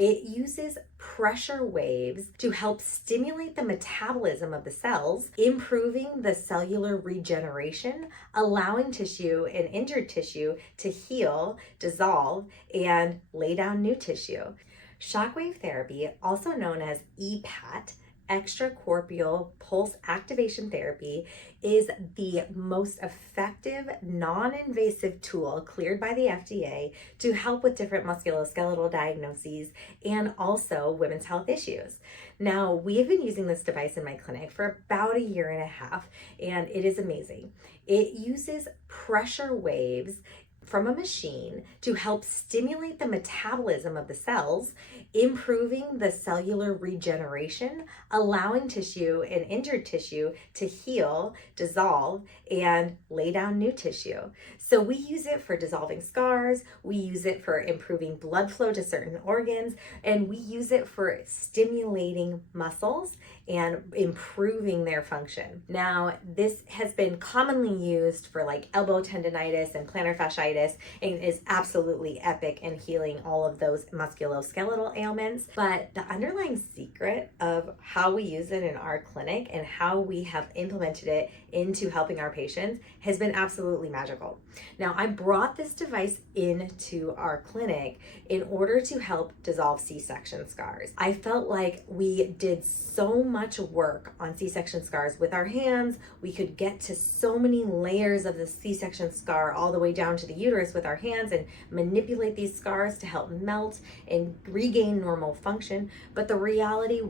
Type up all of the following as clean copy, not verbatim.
It uses pressure waves to help stimulate the metabolism of the cells, improving the cellular regeneration, allowing tissue and injured tissue to heal, dissolve, and lay down new tissue. Shockwave therapy, also known as EPAT, extracorporeal pulse activation therapy, is the most effective non-invasive tool cleared by the FDA to help with different musculoskeletal diagnoses and also women's health issues. Now, we have been using this device in my clinic for about a year and a half, and it is amazing. It uses pressure waves from a machine to help stimulate the metabolism of the cells, improving the cellular regeneration, allowing tissue and injured tissue to heal, dissolve, and lay down new tissue. So we use it for dissolving scars, we use it for improving blood flow to certain organs, and we use it for stimulating muscles and improving their function. Now, this has been commonly used for like elbow tendonitis and plantar fasciitis, and is absolutely epic in healing all of those musculoskeletal ailments. But the underlying secret of how we use it in our clinic and how we have implemented it into helping our patients has been absolutely magical. Now, I brought this device into our clinic in order to help dissolve C-section scars. I felt like we did so much work on C-section scars with our hands. We could get to so many layers of the C-section scar all the way down to the uterus with our hands and manipulate these scars to help melt and regain normal function. But the reality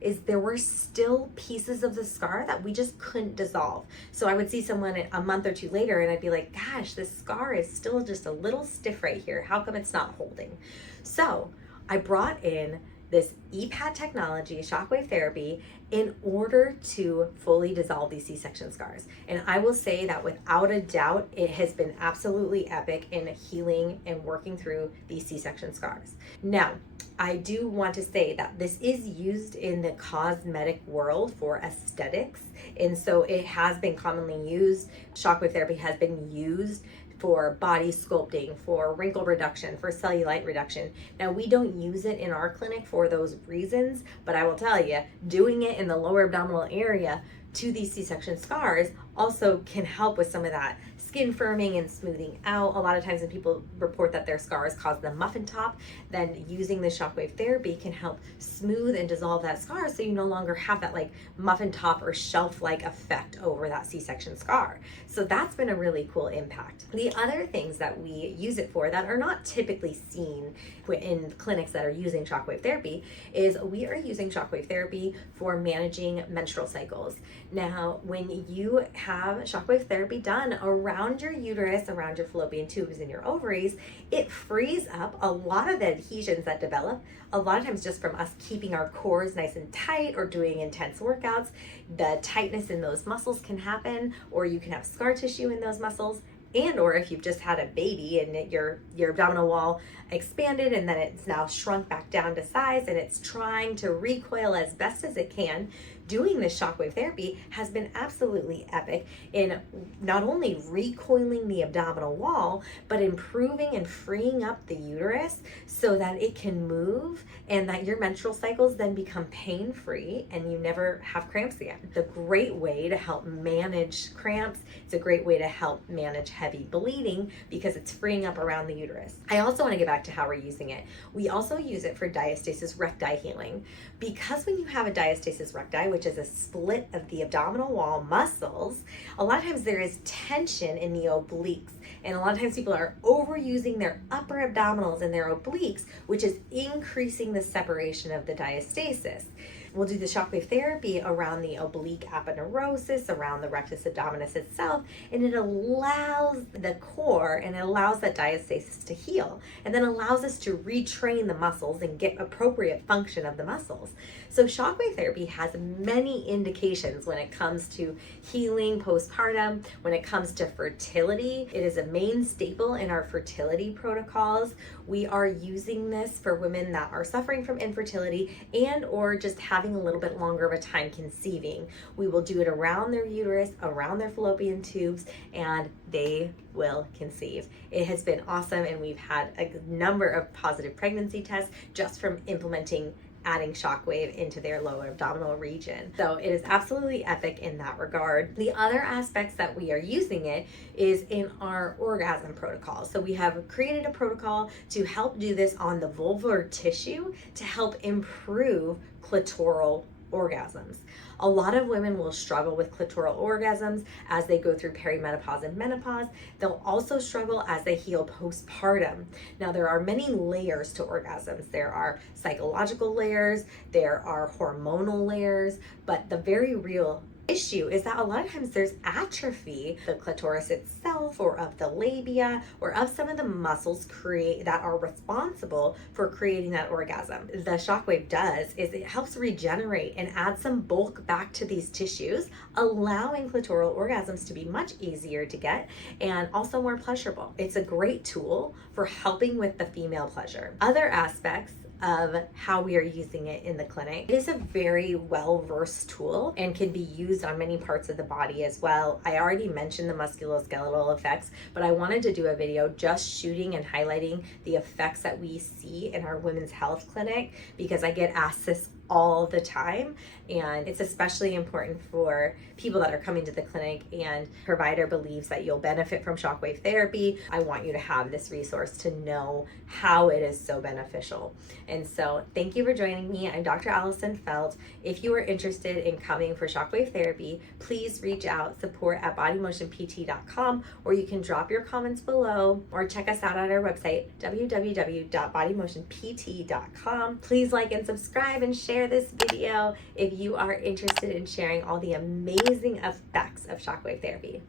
is there were still pieces of the scar that we just couldn't dissolve. So I would see someone a month or two later and I'd be like, gosh, this scar is still just a little stiff right here. How come it's not holding? So I brought in this EPAT technology, shockwave therapy, in order to fully dissolve these C-section scars. And I will say that without a doubt, it has been absolutely epic in healing and working through these C-section scars. Now, I do want to say that this is used in the cosmetic world for aesthetics. And so it has been commonly used. Shockwave therapy has been used for body sculpting, for wrinkle reduction, for cellulite reduction. Now, we don't use it in our clinic for those reasons, but I will tell you, doing it in the lower abdominal area to these C-section scars also can help with some of that skin firming and smoothing out. A lot of times when people report that their scars cause them muffin top, then using the shockwave therapy can help smooth and dissolve that scar so you no longer have that like muffin top or shelf-like effect over that C-section scar. So that's been a really cool impact. The other things that we use it for that are not typically seen in clinics that are using shockwave therapy is we are using shockwave therapy for managing menstrual cycles. Now, when you have shockwave therapy done around your uterus, around your fallopian tubes and your ovaries, it frees up a lot of the adhesions that develop, a lot of times just from us keeping our cores nice and tight or doing intense workouts. The tightness in those muscles can happen, or you can have scar tissue in those muscles. And or if you've just had a baby and your abdominal wall expanded and then it's now shrunk back down to size and it's trying to recoil as best as it can, doing this shockwave therapy has been absolutely epic in not only recoiling the abdominal wall, but improving and freeing up the uterus so that it can move and that your menstrual cycles then become pain-free and you never have cramps again. It's a great way to help manage cramps. It's a great way to help manage heavy bleeding because it's freeing up around the uterus. I also want to get back to how we're using it. We also use it for diastasis recti healing, because when you have a diastasis recti, which is a split of the abdominal wall muscles, a lot of times there is tension in the obliques. And a lot of times people are overusing their upper abdominals and their obliques, which is increasing the separation of the diastasis. We'll do the shockwave therapy around the oblique aponeurosis, around the rectus abdominis itself, and it allows the core and it allows that diastasis to heal, and then allows us to retrain the muscles and get appropriate function of the muscles. So shockwave therapy has many indications when it comes to healing postpartum, when it comes to fertility. It is a main staple in our fertility protocols. We are using this for women that are suffering from infertility and or just having a little bit longer of a time conceiving. We will do it around their uterus, around their fallopian tubes, and they will conceive. It has been awesome, and we've had a number of positive pregnancy tests just from implementing adding Shockwave into their lower abdominal region. So it is absolutely epic in that regard. The other aspects that we are using it is in our orgasm protocol. So we have created a protocol to help do this on the vulvar tissue to help improve clitoral orgasms. A lot of women will struggle with clitoral orgasms as they go through perimenopause and menopause. They'll also struggle as they heal postpartum. Now, there are many layers to orgasms. There are psychological layers, there are hormonal layers, but the very real issue is that a lot of times there's atrophy, the clitoris itself, or of the labia, or of some of the muscles that are responsible for creating that orgasm. The Shockwave does is it helps regenerate and add some bulk back to these tissues, allowing clitoral orgasms to be much easier to get and also more pleasurable. It's a great tool for helping with the female pleasure. Other aspects of how we are using it in the clinic. It is a very well-versed tool and can be used on many parts of the body as well. I already mentioned the musculoskeletal effects, but I wanted to do a video just shooting and highlighting the effects that we see in our women's health clinic, because I get asked this all the time, and it's especially important for people that are coming to the clinic and provider believes that you'll benefit from shockwave therapy. I want you to have this resource to know how it is so beneficial. And so thank you for joining me. I'm Dr. Allison Felt. If you are interested in coming for shockwave therapy, please reach out, support@bodymotionpt.com, or you can drop your comments below or check us out at our website, www.bodymotionpt.com. Please like and subscribe and share this video if you are interested in sharing all the amazing effects of shockwave therapy.